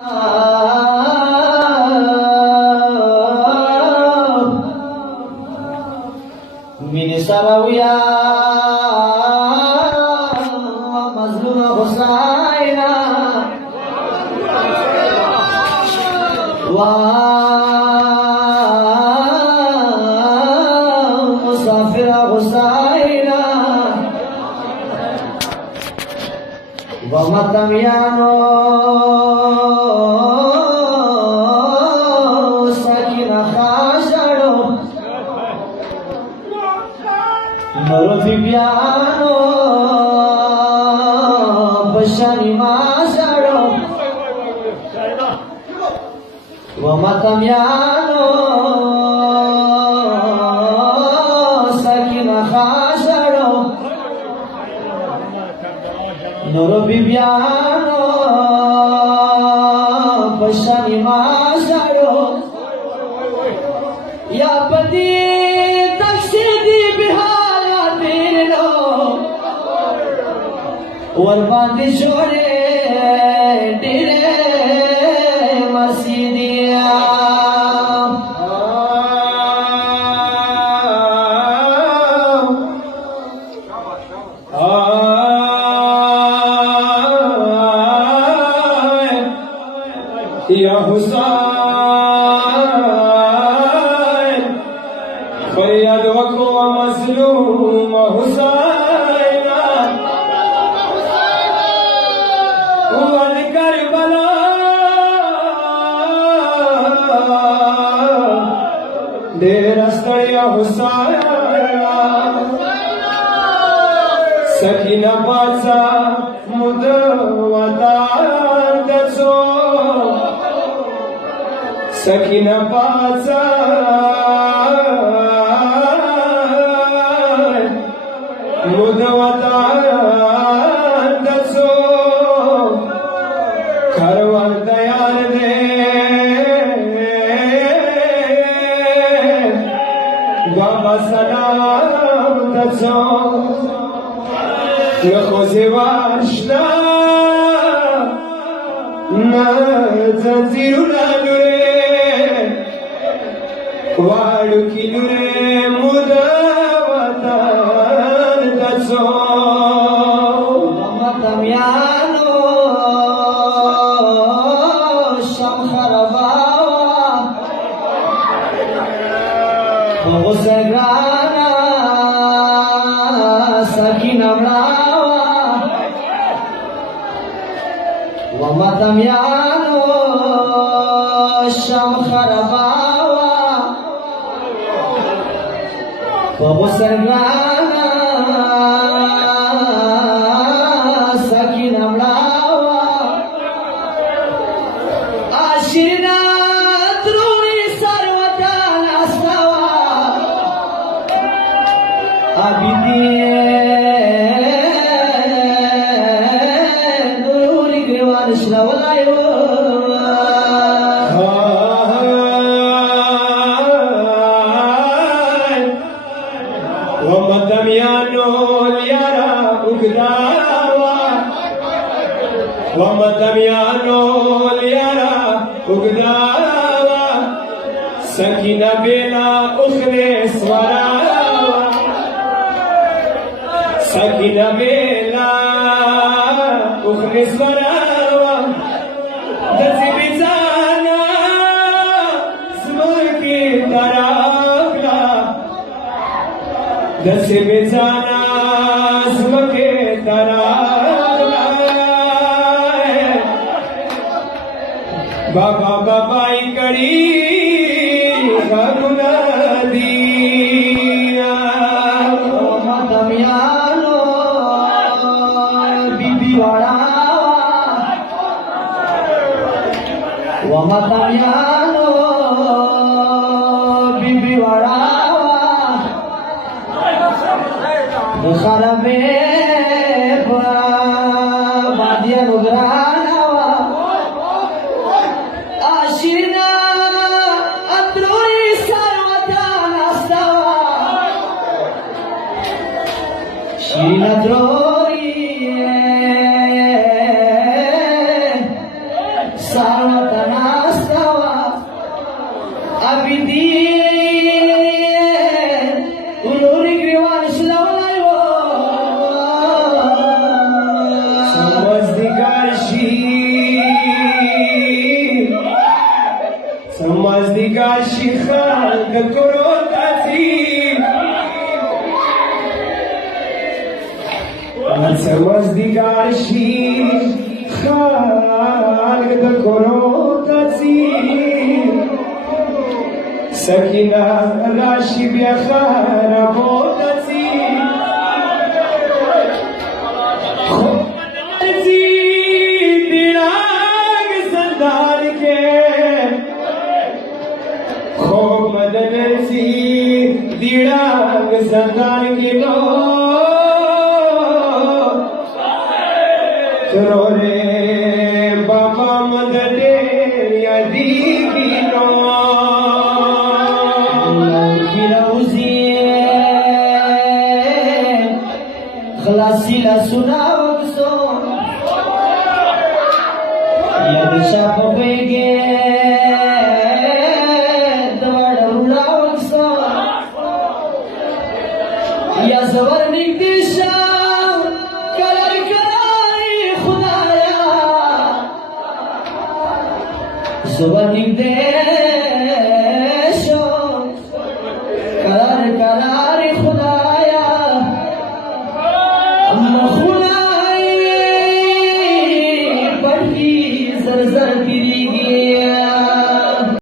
من سراويا مظلوم حسينا ومسافر حسينا ومتميانو سكينة خاشرو Moro Viviano Bashani Masaro Wamatamiano Sakina Khasaro Moro Viviano Bashani Masaro Ya Pati वरबादी छोड़े दिले मसीदिया या हुसैन फरियाद वको मजलूम हुसैन डेरा स्थळिया हुसायना सखीना पाचा मुदवता दचो सखीना पाचा मुदवता दचो खरवर तयार दे Baba salam dazo Nakhoze vashna Na zanziru lalure Wadu kilure mudawatan dazo Mama tamyano Shamkharabawa Sagrada Sakina Brava Wamatamiano Sham Kharabawa Sagrada Sakina Brava Ashina Nuri Griwan Shravalayo Wamatamiano Liara Ugdawa Wamatamiano Liara Ugdawa Sakina Bela Ukhne Swara Sakina Bela Ukhne Swarawa Dazibizana Zmaki Tarakla Dazibizana Zmaki Tarakla Baba Baba Ikari Karuna Diya Matamiyano Wamatamiano Bibi Warawa Mukharabe Badia Nugranawa Ashina Atruri Sarvatana Stawa Shina Drori sarvatanastawa abidi uluri griwan shlawlayo Samazdigar shikhan korotati Samazdigar shikhan korotati Sakina rashi biakhara botati Dirang sandan kilo Torore baba madade yadi kilo Kirauziye Khlasi la sunavakso Yadisha popege Davarulavakso Ya zavar nikdisha Karar karai khudaya Zavar nikde